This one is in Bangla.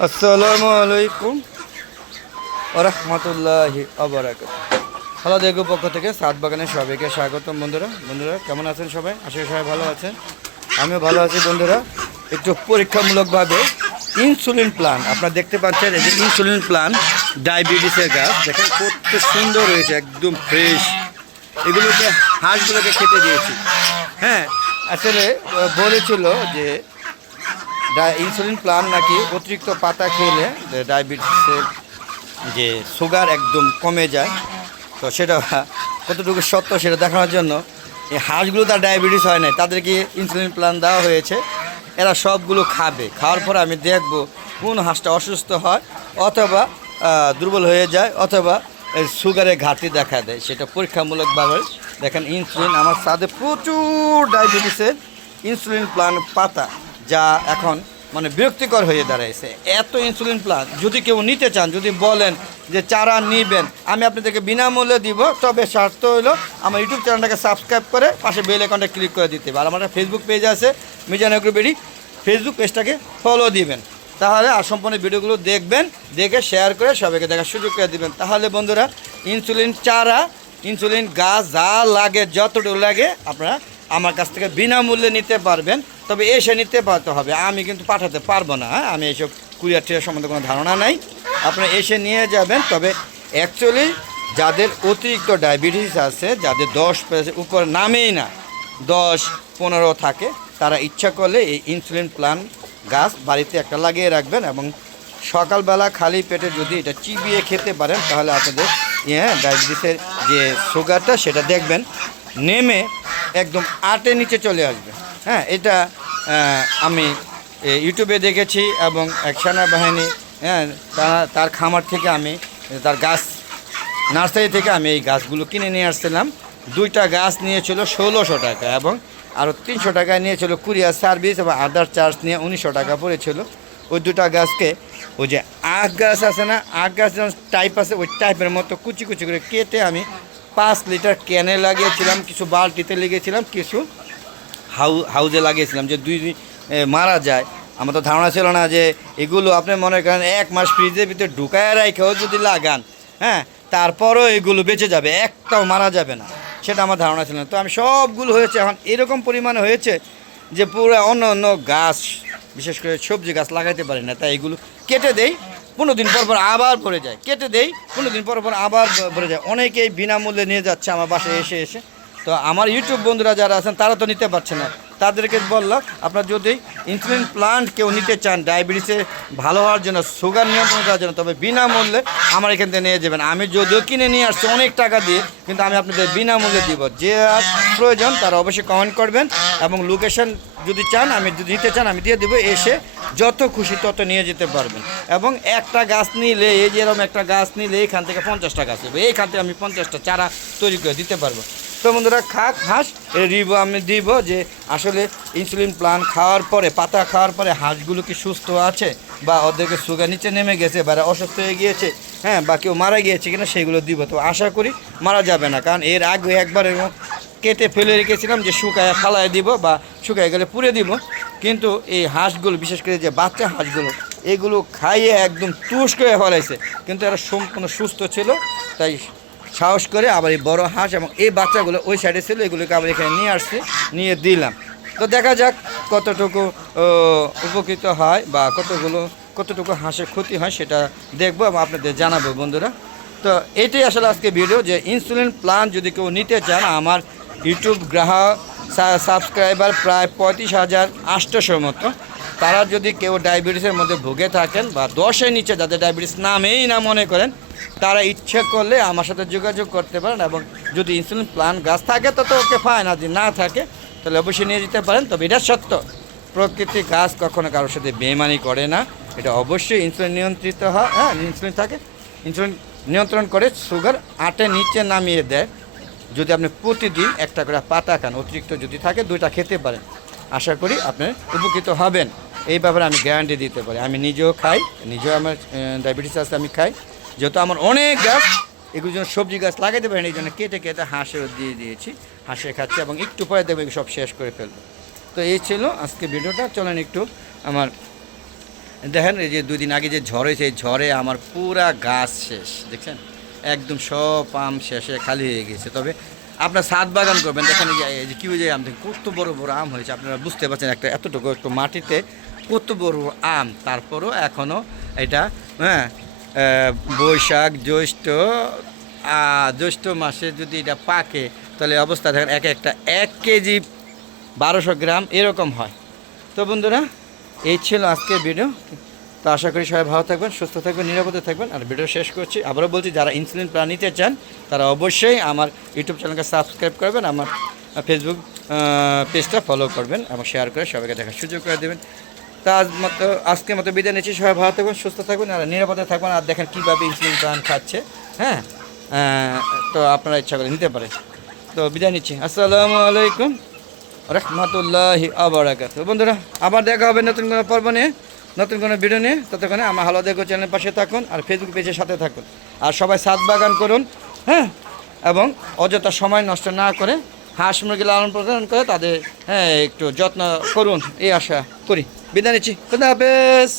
আসসালামু আলাইকুম ওয়া রাহমাতুল্লাহি ওয়া বারাকাতুহু। হ্যালো দেখো পক্ষ থেকে সাত বাগানের সবাইকে স্বাগতম। বন্ধুরা কেমন আছেন সবাই? আশা করি সবাই ভালো আছেন, আমিও ভালো আছি। বন্ধুরা, একটু পরীক্ষামূলকভাবে ইনসুলিন প্লান আপনারা দেখতে পাচ্ছেন। এই যে ইনসুলিন প্লান ডায়াবেটিসের গাছ দেখেন কত সুন্দর হয়েছে, একদম ফ্রেশ। এগুলোকে হাঁসগুলোকে খেতে দিয়েছি। হ্যাঁ, আসলে বলেছিল যে ইনসুলিন প্লান নাকি অতিরিক্ত পাতা খেলে ডায়াবেটিসের যে সুগার একদম কমে যায়। তো সেটা কতটুকু সত্য সেটা দেখানোর জন্য এই হাঁসগুলো তার ডায়াবেটিস হয় নাই, তাদেরকে ইনসুলিন প্লান দেওয়া হয়েছে। এরা সবগুলো খাবে, খাওয়ার পর আমি দেখব কোন হাঁসটা অসুস্থ হয় অথবা দুর্বল হয়ে যায় অথবা সুগারের ঘাটতি দেখা দেয়। সেটা পরীক্ষামূলকভাবে দেখেন ইনসুলিন আমার সাথে প্রচুর ডায়াবেটিসের ইনসুলিন প্লান পাতা, যা এখন মানে বিরক্তিকর হয়ে দাঁড়াইছে। এত ইনসুলিন প্লান যদি কেউ নিতে চান, যদি বলেন যে চারা নিবেন, আমি আপনাদেরকে বিনামূল্যে দিব। তবে শর্ত হলো আমার ইউটিউব চ্যানেলটাকে সাবস্ক্রাইব করে পাশে বেল আইকনটা ক্লিক করে দিতে হবে। আর আমার ফেসবুক পেজ আছে মিজান এগ্রোবেরি, ফেসবুক পেজটাকে ফলো দিবেন। তাহলে আর সম্পূর্ণ ভিডিওগুলো দেখবেন, দেখে শেয়ার করে সবাইকে দেখার সুযোগ করে দিবেন। তাহলে বন্ধুরা, ইনসুলিন চারা, ইনসুলিন গাছ যা লাগে যতটুকু লাগে আপনারা আমার কাছ থেকে বিনামূল্যে নিতে পারবেন। তবে এসে নিতে পারতে হবে, আমি কিন্তু পাঠাতে পারবো না। আমি এইসব কুরিয়ার ট্রিয়ার সম্বন্ধে কোনো ধারণা নাই, আপনারা এসে নিয়ে যাবেন। তবে অ্যাকচুয়ালি যাদের অতিরিক্ত ডায়াবেটিস আছে, যাদের 10 উপর নামেই না, 10-15 থাকে, তারা ইচ্ছা করলে এই ইনসুলিন প্লান গাছ বাড়িতে একটা লাগিয়ে রাখবেন এবং সকালবেলা খালি পেটে যদি এটা চিবিয়ে খেতে পারেন তাহলে আপনাদের ডায়াবেটিসের যে সুগারটা সেটা দেখবেন নেমে একদম 8-এর নিচে চলে আসবে। হ্যাঁ, এটা আমি ইউটিউবে দেখেছি এবং এক সেনাবাহিনী, হ্যাঁ, তার খামার থেকে আমি, তার গাছ নার্সারি থেকে আমি এই গাছগুলো কিনে নিয়ে আসছিলাম। 2টা গাছ নিয়েছিল 1600 টাকা এবং আরও 300 টাকা নিয়েছিল কুরিয়ার সার্ভিস এবং আদার চার্জ নিয়ে 1900 টাকা পড়েছিল। ওই 2টা গাছকে ওই যে আখ গাছ আছে না, আখ গাছ যেমন টাইপ আছে ওই টাইপের মতো কুচি কুচি করে কেটে আমি 5 লিটার ক্যানে লাগিয়েছিলাম, কিছু বালতিতে লেগেছিলাম, কিছু হাউজে লাগিয়েছিলাম যে 2 দিন মারা যায়। আমার তো ধারণা ছিল না যে এগুলো আপনি মনে করেন 1 মাস ফ্রিজের ভিতরে ঢুকায় রেখেও যদি লাগান, হ্যাঁ, তারপরও এগুলো বেঁচে যাবে, একটাও মারা যাবে না, সেটা আমার ধারণা ছিল না। তো আমি সবগুলো হয়েছে এখন এরকম পরিমাণে হয়েছে যে পুরো অন্য অন্য গাছ, বিশেষ করে সবজি গাছ লাগাইতে পারি না। তাই এগুলো কেটে দেই, 15 দিন পর পর আবার ভরে যায়, কেটে দেই, 15 দিন পর পর আবার ভরে যায়। অনেকেই বিনামূল্যে নিয়ে যাচ্ছে আমার বাসায় এসে এসে। তো আমার ইউটিউব বন্ধুরা যারা আছেন তারা তো নিতে পারছে না, তাদেরকে বললাম আপনার যদি ইনসুলিন প্লান্ট কেউ নিতে চান ডায়াবেটিসে ভালো হওয়ার জন্য, সুগার নিয়ন্ত্রণ করার জন্য, তবে বিনামূল্যে আমার এখান থেকে নিয়ে যাবেন। আমি যদিও কিনে নিয়ে আসছি অনেক টাকা দিয়ে, কিন্তু আমি আপনাদের বিনামূল্যে দিব। যে আর প্রয়োজন তারা অবশ্যই কমেন্ট করবেন এবং লোকেশন যদি চান, আমি যদি নিতে চান আমি দিয়ে দেবো। এসে যত খুশি তত নিয়ে যেতে পারবেন। এবং একটা গাছ নিলে, এই যেরকম একটা গাছ নিলে এখান থেকে 50টা গাছ দেবো, এইখান থেকে আমি 50টা চারা তৈরি করে দিতে পারবো। তো বন্ধুরা, খাক হাঁস এর রিভিউ আমি দিব যে আসলে ইনসুলিন প্লান খাওয়ার পরে, পাতা খাওয়ার পরে হাঁসগুলো কি সুস্থ আছে বা ওদেরকে সুগার নিচে নেমে গেছে বা অসুস্থ হয়ে গিয়েছে, হ্যাঁ, বা কেউ মারা গিয়েছে কিনা সেগুলো দিব। তো আশা করি মারা যাবে না, কারণ এর আগে একবার এরকম কেটে ফেলে রেখেছিলাম যে শুকায় ফালায় দিব বা শুকায় গেলে পুড়ে দিব। কিন্তু এই হাঁসগুলো, বিশেষ করে যে বাচ্চা হাঁসগুলো, এগুলো খাইয়ে একদম তুষ করে ফলাইছে, কিন্তু এরা সম্পূর্ণ সুস্থ ছিল। তাই সাহস করে আবার এই বড় হাঁস এবং এই বাচ্চাগুলো ওই সাইডে ছিল, এগুলোকে আবার এখানে নিয়ে আসছে, নিয়ে দিলাম। তো দেখা যাক কতটুকু উপকৃত হয় বা কতটুকু হাঁসের ক্ষতি হয় সেটা দেখবো এবং আপনাদের জানাবো বন্ধুরা। তো এটাই আসলে আজকে ভিডিও, যে ইনসুলিন প্লান যদি কেউ নিতে চান, আমার ইউটিউব গ্রাহক সাবস্ক্রাইবার প্রায় 35,800 মতো। তারা যদি কেউ ডায়াবেটিসের মধ্যে ভুগে থাকেন বা 10-এর নিচে যাদের ডায়াবেটিস নামেই না মনে করেন, তারা ইচ্ছে করলে আমার সাথে যোগাযোগ করতে পারেন। এবং যদি ইনসুলিন প্লান গাছ থাকে তো ওকে ফাইন, আর যদি না থাকে তাহলে অবশ্যই নিয়ে যেতে পারেন। তবে এটা সত্য, প্রকৃতি গাছ কখনো কারোর সাথে বেইমানি করে না, এটা অবশ্যই ইনসুলিন নিয়ন্ত্রিত হয়। হ্যাঁ, ইনসুলিন থাকে, ইনসুলিন নিয়ন্ত্রণ করে সুগার 8-এর নিচে নামিয়ে দেয়। যদি আপনি প্রতিদিন একটা করে পাতা খান, অতিরিক্ত যদি থাকে 2টা খেতে পারেন, আশা করি আপনি উপকৃত হবেন। এই ব্যাপারে আমি গ্যারান্টি দিতে পারি। আমি নিজেও খাই, নিজেও আমার ডায়াবেটিস আছে, আমি খাই। যেহেতু আমার অনেক গাছ, এগুলো জন্য সবজি গাছ লাগাইতে পারেন, এই জন্য কেটে কেটে হাঁসেরও দিয়ে দিয়েছি, হাঁসে খাচ্ছে এবং একটু পরে দেবে সব শেষ করে ফেলবো। তো এই ছিল আজকে ভিডিওটা। চলেন একটু আমার দেখেন এই যে 2 দিন আগে যে ঝড় হয়েছে এই ঝড়ে আমার পুরা গাছ শেষ দেখছেন, একদম সব আম শেষে খালি হয়ে গেছে। তবে আপনার ছাদ বাগান করবেন, দেখেন এই যে কিউ যে আম দেখেন কত বড় বড় আম হয়েছে, আপনারা বুঝতে পারছেন একটা এতটুকু একটু মাটিতে কত বড় আম। তারপরও এখনও এটা হ্যাঁ বৈশাখ জ্যৈষ্ঠ মাসে যদি এটা পাকে তাহলে অবস্থা দেখেন একটা 1 কেজি 1200 গ্রাম এরকম হয়। তো বন্ধুরা এই ছিল আজকের ভিডিও। তো আশা করি সবাই ভালো থাকবেন, সুস্থ থাকবেন, নিরাপদে থাকবেন। আর ভিডিও শেষ করছি, আবারও বলছি যারা ইনসুলিন প্ল্যান নিতে চান তারা অবশ্যই আমার ইউটিউব চ্যানেলকে সাবস্ক্রাইব করবেন, আমার ফেসবুক পেজটা ফলো করবেন এবং শেয়ার করে সবাইকে দেখার সুযোগ করে দেবেন। তা আজকের মতো বিদায় নিচ্ছি, সবাই ভালো থাকবেন, সুস্থ থাকবেন আর নিরাপদে থাকবেন। আর দেখেন কীভাবে ইনসুলিন প্ল্যান খাচ্ছে, হ্যাঁ তো আপনারা ইচ্ছা করে নিতে পারে। তো বিদায় নিচ্ছি, আসসালামু আলাইকুম রহমতুল্লাহি আবরাকাত। বন্ধুরা আবার দেখা হবে নতুন কোনো পর্ব নিয়ে, নতুন কোনো ভিডিও নিয়ে। ততক্ষণে আমার হালো দেখো চ্যানেলের পাশে থাকুন আর ফেসবুক পেজের সাথে থাকুন। আর সবাই ছাদ বাগান করুন, হ্যাঁ, এবং অযথা সময় নষ্ট না করে হাঁস মুরগি লালন পালন করে তাদের একটু যত্ন করুন, এই আশা করি। বিদায় নিচ্ছি, খুদা হাফেজ।